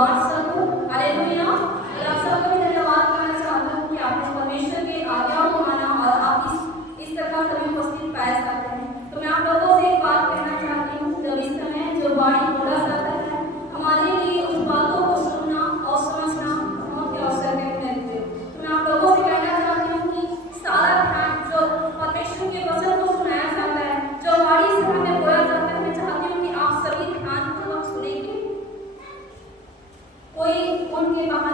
बांट सकूं। हालेलुया। आप सबको धन्यवाद करना चाहता हूँ कि आपने परमेश्वर के आज्ञाओं को माना और आप इस प्रकार सभी उपस्थित पाए जाते हैं। तो मैं आप लोगों से एक बात कहना चाहती हूँ, जब इस समय जो बाणी बोला जाता है हमारे लिए उस बातों को सुनना और समझना बहुत ही आवश्यक है। तो मैं आप लोगों से कहना चाहती हूँ कि सारा ध्यान जो परमेश्वर के वचन को सुनाया जाता है, जो बाणी से हमें बोला जाता है, मैं चाहती हूँ कि आप सभी ध्यानपूर्वक सुनेंगे। कोई उनके बाहर